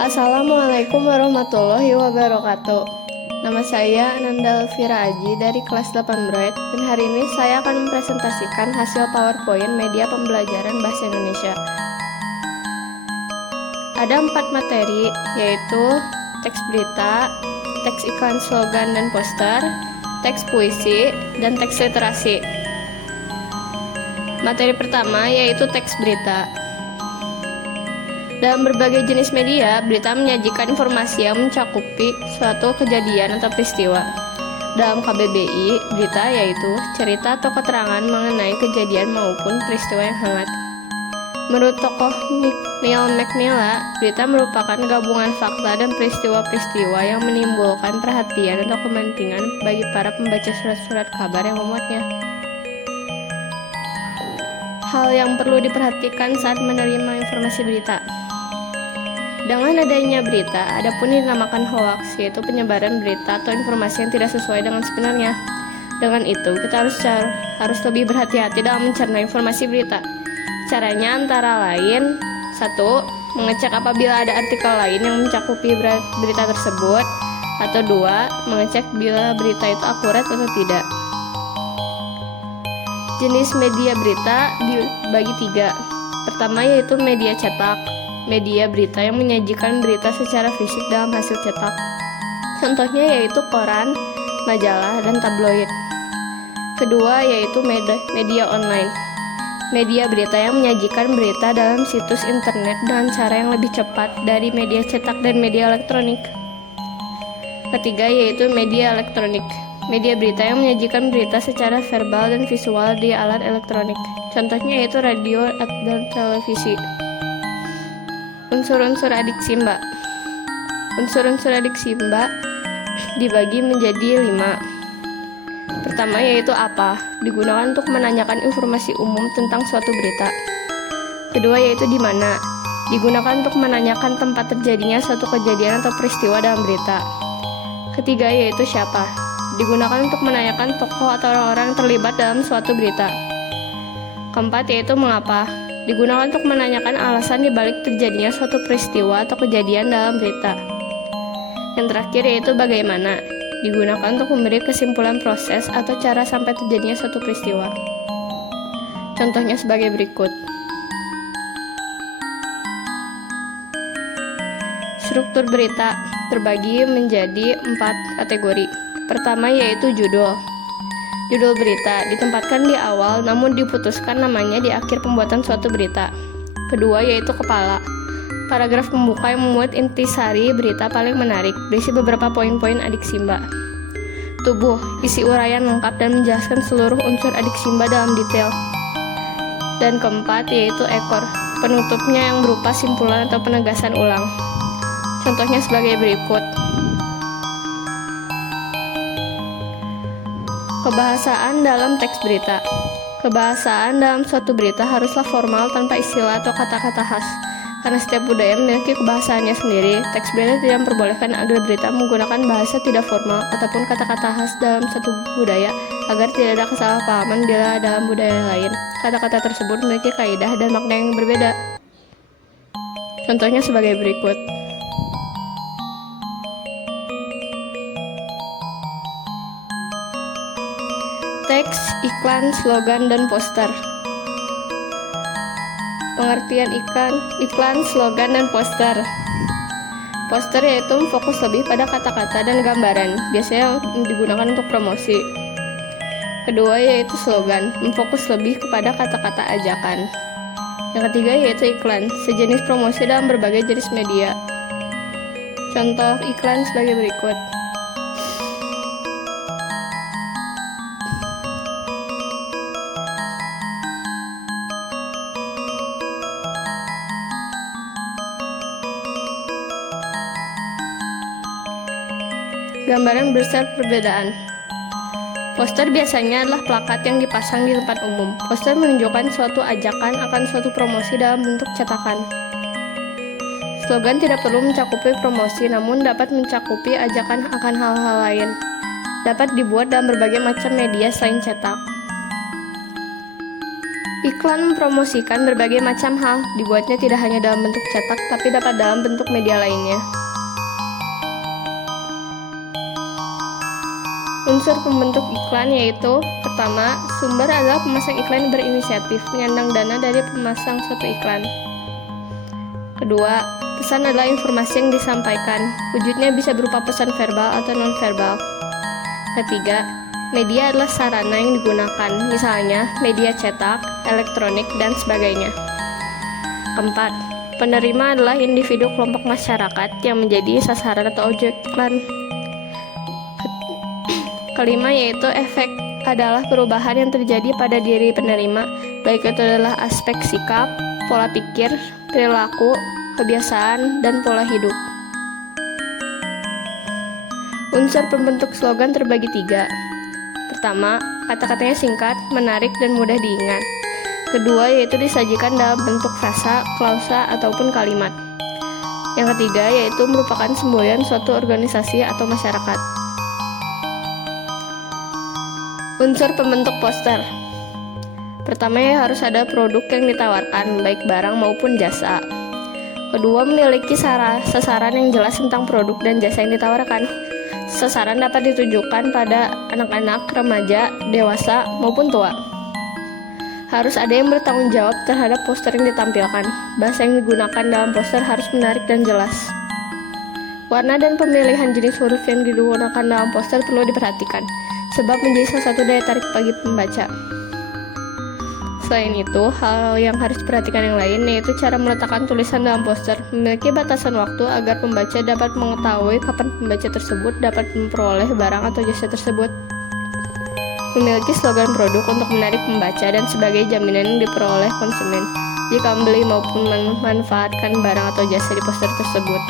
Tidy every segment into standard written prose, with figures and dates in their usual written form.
Assalamualaikum warahmatullahi wabarakatuh. Nama saya Ananda Elvira Aji dari kelas 8 Broid, dan hari ini saya akan mempresentasikan hasil PowerPoint media pembelajaran Bahasa Indonesia. Ada 4 materi, yaitu teks berita, teks iklan, slogan dan poster, teks puisi, dan teks literasi. Materi pertama yaitu teks berita. Dalam berbagai jenis media, berita menyajikan informasi yang mencakupi suatu kejadian atau peristiwa. Dalam KBBI, berita yaitu cerita atau keterangan mengenai kejadian maupun peristiwa yang hangat. Menurut tokoh Neil McMillan, berita merupakan gabungan fakta dan peristiwa-peristiwa yang menimbulkan perhatian atau kepentingan bagi para pembaca surat-surat kabar yang memuatnya. Hal yang perlu diperhatikan saat menerima informasi berita. Dengan adanya berita, ada pun yang dinamakan hoax, yaitu penyebaran berita atau informasi yang tidak sesuai dengan sebenarnya. Dengan itu, kita harus lebih berhati-hati dalam mencerna informasi berita. Caranya antara lain: 1. Mengecek apabila ada artikel lain yang mencakupi berita tersebut, atau 2. Mengecek bila berita itu akurat atau tidak. Jenis media berita dibagi 3. Pertama yaitu media cetak. Media berita yang menyajikan berita secara fisik dalam hasil cetak. Contohnya yaitu koran, majalah, dan tabloid. Kedua yaitu media online. Media berita yang menyajikan berita dalam situs internet dengan cara yang lebih cepat dari media cetak dan media elektronik. Ketiga yaitu media elektronik. Media berita yang menyajikan berita secara verbal dan visual di alat elektronik. Contohnya yaitu radio dan televisi. Unsur-unsur adiksi Mbak. Unsur-unsur adiksi Mbak dibagi menjadi 5. Pertama yaitu apa, digunakan untuk menanyakan informasi umum tentang suatu berita. Kedua yaitu di mana, digunakan untuk menanyakan tempat terjadinya suatu kejadian atau peristiwa dalam berita. Ketiga yaitu siapa, digunakan untuk menanyakan tokoh atau orang-orang yang terlibat dalam suatu berita. Keempat yaitu mengapa, digunakan untuk menanyakan alasan dibalik terjadinya suatu peristiwa atau kejadian dalam berita. Yang terakhir yaitu bagaimana, digunakan untuk memberi kesimpulan proses atau cara sampai terjadinya suatu peristiwa. Contohnya sebagai berikut. Struktur berita terbagi menjadi 4 kategori. Pertama yaitu judul. Judul berita ditempatkan di awal namun diputuskan namanya di akhir pembuatan suatu berita. Kedua yaitu kepala. Paragraf pembuka yang memuat intisari berita paling menarik, berisi beberapa poin-poin adiksi Mbak. Tubuh, isi uraian lengkap dan menjelaskan seluruh unsur adiksi Mbak dalam detail. Dan keempat yaitu ekor, penutupnya yang berupa simpulan atau penegasan ulang. Contohnya sebagai berikut. Kebahasaan dalam teks berita. Kebahasaan dalam suatu berita haruslah formal tanpa istilah atau kata-kata khas. Karena setiap budaya memiliki kebahasaannya sendiri, teks berita tidak memperbolehkan agar berita menggunakan bahasa tidak formal ataupun kata-kata khas dalam satu budaya agar tidak ada kesalahpahaman bila dalam budaya lain kata-kata tersebut memiliki kaidah dan makna yang berbeda. Contohnya sebagai berikut. Teks, iklan, slogan, dan poster. Pengertian iklan, slogan, dan poster. Poster yaitu fokus lebih pada kata-kata dan gambaran, biasanya digunakan untuk promosi. Kedua yaitu slogan, memfokus lebih kepada kata-kata ajakan. Yang ketiga yaitu iklan, sejenis promosi dalam berbagai jenis media. Contoh iklan sebagai berikut. Gambaran besar perbedaan. Poster biasanya adalah plakat yang dipasang di tempat umum. Poster menunjukkan suatu ajakan akan suatu promosi dalam bentuk cetakan. Slogan tidak perlu mencakupi promosi, namun dapat mencakupi ajakan akan hal-hal lain. Dapat dibuat dalam berbagai macam media selain cetak. Iklan mempromosikan berbagai macam hal, dibuatnya tidak hanya dalam bentuk cetak, tapi dapat dalam bentuk media lainnya. Unsur pembentuk iklan yaitu: pertama, sumber adalah pemasang iklan yang berinisiatif, menyandang dana dari pemasang suatu iklan. Kedua, pesan adalah informasi yang disampaikan, wujudnya bisa berupa pesan verbal atau non-verbal. Ketiga, media adalah sarana yang digunakan, misalnya media cetak, elektronik, dan sebagainya. Keempat, penerima adalah individu kelompok masyarakat yang menjadi sasaran atau objek iklan. Kelima yaitu efek adalah perubahan yang terjadi pada diri penerima, baik itu adalah aspek sikap, pola pikir, perilaku, kebiasaan, dan pola hidup. Unsur pembentuk slogan terbagi 3. Pertama, kata-katanya singkat, menarik, dan mudah diingat. Kedua, yaitu disajikan dalam bentuk frasa, klausa, ataupun kalimat. Yang ketiga, yaitu merupakan semboyan suatu organisasi atau masyarakat. Unsur pembentuk poster. Pertama, harus ada produk yang ditawarkan, baik barang maupun jasa. Kedua, memiliki sasaran yang jelas tentang produk dan jasa yang ditawarkan. Sasaran dapat ditujukan pada anak-anak, remaja, dewasa, maupun tua. Harus ada yang bertanggung jawab terhadap poster yang ditampilkan. Bahasa yang digunakan dalam poster harus menarik dan jelas. Warna dan pemilihan jenis huruf yang digunakan dalam poster perlu diperhatikan, sebab menjadi salah satu daya tarik bagi pembaca. Selain itu, hal yang harus diperhatikan yang lain yaitu cara meletakkan tulisan dalam poster, memiliki batasan waktu agar pembaca dapat mengetahui kapan pembaca tersebut dapat memperoleh barang atau jasa tersebut. Memiliki slogan produk untuk menarik pembaca dan sebagai jaminan yang diperoleh konsumen jika membeli maupun memanfaatkan barang atau jasa di poster tersebut.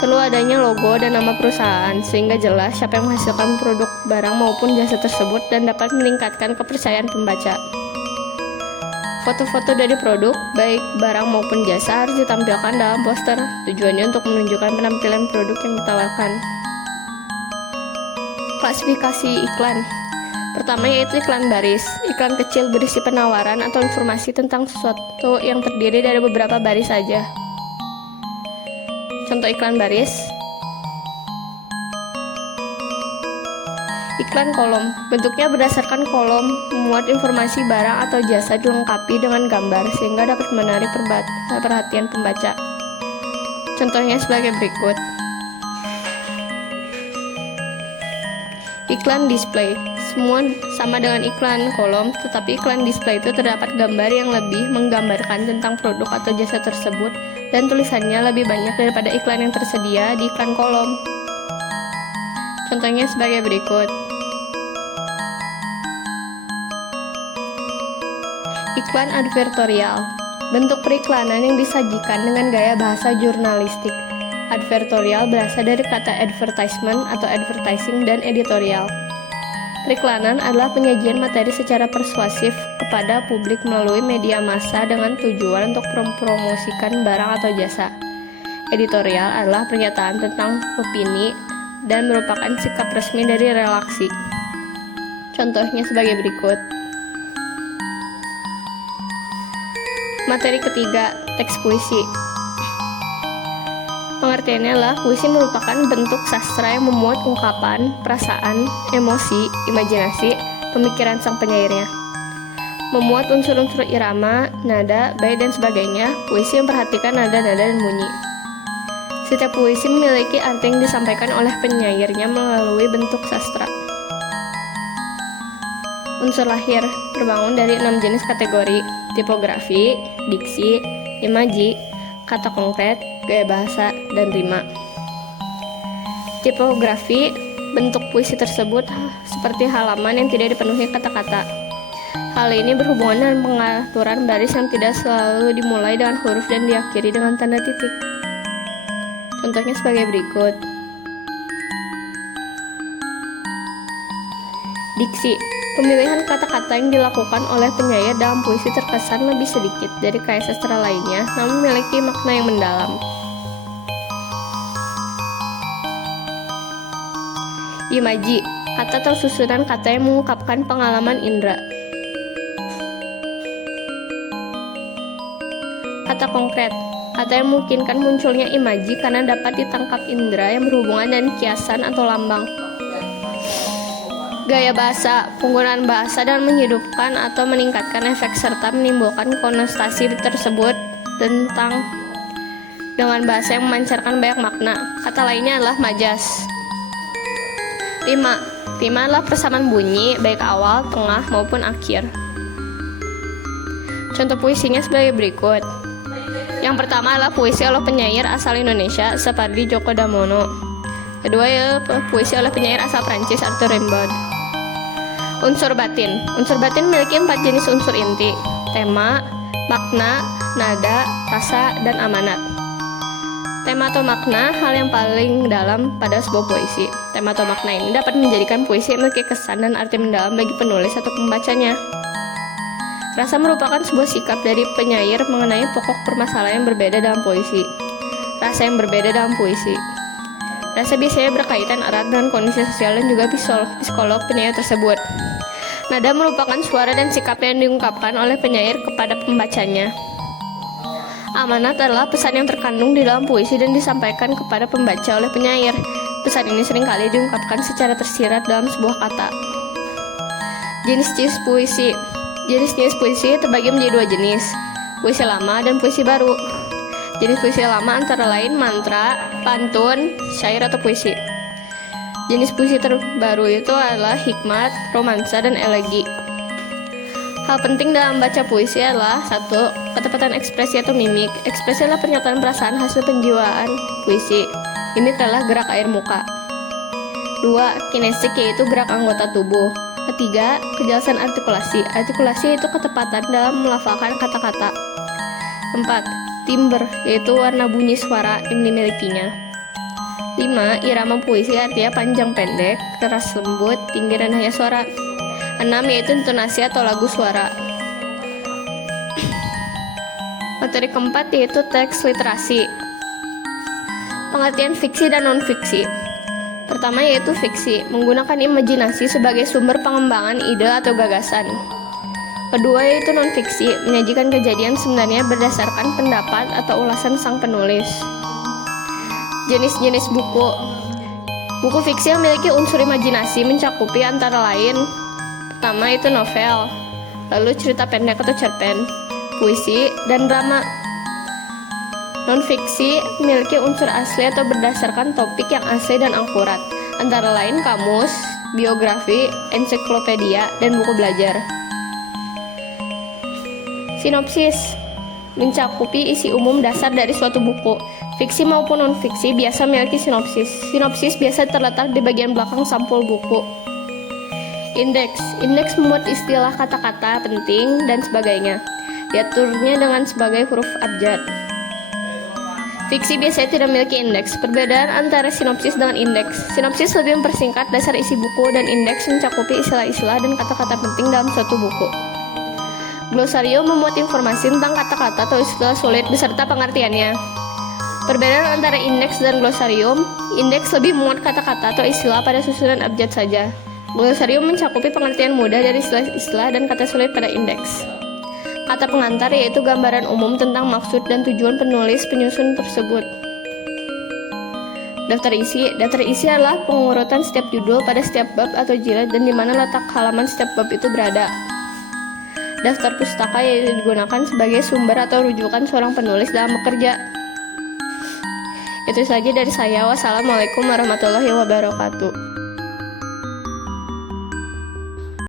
Perlu adanya logo dan nama perusahaan sehingga jelas siapa yang menghasilkan produk, barang maupun jasa tersebut dan dapat meningkatkan kepercayaan pembaca. Foto-foto dari produk, baik barang maupun jasa harus ditampilkan dalam poster. Tujuannya untuk menunjukkan penampilan produk yang ditawarkan. Klasifikasi iklan. Pertama yaitu iklan baris. Iklan kecil berisi penawaran atau informasi tentang sesuatu yang terdiri dari beberapa baris saja. Contoh iklan baris. Iklan kolom. Bentuknya berdasarkan kolom, memuat informasi barang atau jasa dilengkapi dengan gambar sehingga dapat menarik perhatian pembaca. Contohnya sebagai berikut. Iklan display. Semua sama dengan iklan kolom, tetapi iklan display itu terdapat gambar yang lebih menggambarkan tentang produk atau jasa tersebut dan tulisannya lebih banyak daripada iklan yang tersedia di iklan kolom. Contohnya sebagai berikut. Iklan advertorial. Bentuk periklanan yang disajikan dengan gaya bahasa jurnalistik. Advertorial berasal dari kata advertisement atau advertising dan editorial. Periklanan adalah penyajian materi secara persuasif kepada publik melalui media massa dengan tujuan untuk mempromosikan barang atau jasa. Editorial adalah pernyataan tentang opini dan merupakan sikap resmi dari redaksi. Contohnya sebagai berikut. Materi ketiga, teks puisi. Pengertiannya adalah puisi merupakan bentuk sastra yang memuat ungkapan, perasaan, emosi, imajinasi, pemikiran sang penyairnya. Memuat unsur-unsur irama, nada, bait, dan sebagainya, puisi memperhatikan nada-nada dan bunyi. Setiap puisi memiliki arti yang disampaikan oleh penyairnya melalui bentuk sastra. Unsur lahir terbangun dari 6 jenis kategori: tipografi, diksi, imaji, kata konkret, gaya bahasa, dan rima. Tipografi, bentuk puisi tersebut seperti halaman yang tidak dipenuhi kata-kata. Hal ini berhubungan dengan pengaturan baris yang tidak selalu dimulai dengan huruf dan diakhiri dengan tanda titik. Contohnya sebagai berikut. Diksi. Pemilihan kata-kata yang dilakukan oleh penyair dalam puisi terkesan lebih sedikit dari karya sastra lainnya, namun memiliki makna yang mendalam. Imaji, kata atau susunan kata yang mengungkapkan pengalaman indera. kata konkret. Kata yang memungkinkan munculnya imaji karena dapat ditangkap indera yang berhubungan dengan kiasan atau lambang. Gaya bahasa, penggunaan bahasa dan menghidupkan atau meningkatkan efek serta menimbulkan konotasi tersebut dengan bahasa yang memancarkan banyak makna. Kata lainnya adalah majas. Rima adalah persamaan bunyi, baik awal, tengah, maupun akhir. Contoh puisinya sebagai berikut. Yang pertama adalah puisi oleh penyair asal Indonesia, Sapardi Djoko Damono. Kedua adalah puisi oleh penyair asal Prancis, Arthur Rimbaud. Unsur batin. Unsur batin memiliki 4 jenis unsur inti: tema, makna, nada, rasa, dan amanat. Tema atau makna, hal yang paling dalam pada sebuah puisi. Tema atau makna ini dapat menjadikan puisi memiliki kesan dan arti mendalam bagi penulis atau pembacanya. Rasa merupakan sebuah sikap dari penyair mengenai pokok permasalahan yang berbeda dalam puisi. Rasa yang berbeda dalam puisi. Rasa biasanya berkaitan erat dengan kondisi sosial dan juga psikolog penyair tersebut. Nada merupakan suara dan sikap yang diungkapkan oleh penyair kepada pembacanya. Amanat adalah pesan yang terkandung di dalam puisi dan disampaikan kepada pembaca oleh penyair. Pesan ini seringkali diungkapkan secara tersirat dalam sebuah kata. Jenis-jenis puisi. Jenis-jenis puisi terbagi menjadi 2 jenis, puisi lama dan puisi baru. Jenis puisi lama antara lain mantra, pantun, syair atau puisi. Jenis puisi terbaru itu adalah hikmat, romansa, dan elegi. Hal penting dalam baca puisi adalah 1. Ketepatan ekspresi atau mimik. Ekspresi adalah pernyataan perasaan hasil penjiwaan puisi. Mimik adalah gerak air muka. 2. Kinestik, yaitu gerak anggota tubuh. Ketiga, kejelasan artikulasi. Artikulasi itu ketepatan dalam melafalkan kata-kata. 4. Timbre, yaitu warna bunyi suara yang dimilikinya. 5. Irama puisi, artinya panjang pendek, keras lembut, tinggi rendahnya suara. 6. Yaitu intonasi atau lagu suara. Materi keempat yaitu teks literasi. Pengertian fiksi dan non-fiksi. Pertama yaitu fiksi, menggunakan imajinasi sebagai sumber pengembangan ide atau gagasan. Kedua yaitu non-fiksi, menyajikan kejadian sebenarnya berdasarkan pendapat atau ulasan sang penulis. Jenis-jenis buku. Buku fiksi yang memiliki unsur imajinasi mencakupi antara lain: pertama itu novel, lalu cerita pendek atau cerpen, puisi, dan drama. Non-fiksi memiliki unsur asli atau berdasarkan topik yang asli dan akurat, antara lain kamus, biografi, ensiklopedia, dan buku belajar. Sinopsis mencakupi isi umum dasar dari suatu buku. Fiksi maupun non-fiksi biasa memiliki sinopsis. Sinopsis biasa terletak di bagian belakang sampul buku. Indeks. Indeks memuat istilah kata-kata penting dan sebagainya. Diaturnya dengan sebagai huruf abjad. Fiksi biasanya tidak memiliki indeks. Perbedaan antara sinopsis dengan indeks. Sinopsis lebih mempersingkat dasar isi buku dan indeks mencakupi istilah-istilah dan kata-kata penting dalam suatu buku. Glosarium memuat informasi tentang kata-kata atau istilah sulit beserta pengertiannya. Perbedaan antara indeks dan glosarium, indeks lebih memuat kata-kata atau istilah pada susunan abjad saja. Glosarium mencakupi pengertian mudah dari istilah-istilah dan kata sulit pada indeks. Kata pengantar yaitu gambaran umum tentang maksud dan tujuan penulis penyusun tersebut. Daftar isi. Daftar isi adalah pengurutan setiap judul pada setiap bab atau jilid dan di mana letak halaman setiap bab itu berada. Daftar pustaka yaitu digunakan sebagai sumber atau rujukan seorang penulis dalam bekerja. Itu saja dari saya. Wassalamualaikum warahmatullahi wabarakatuh.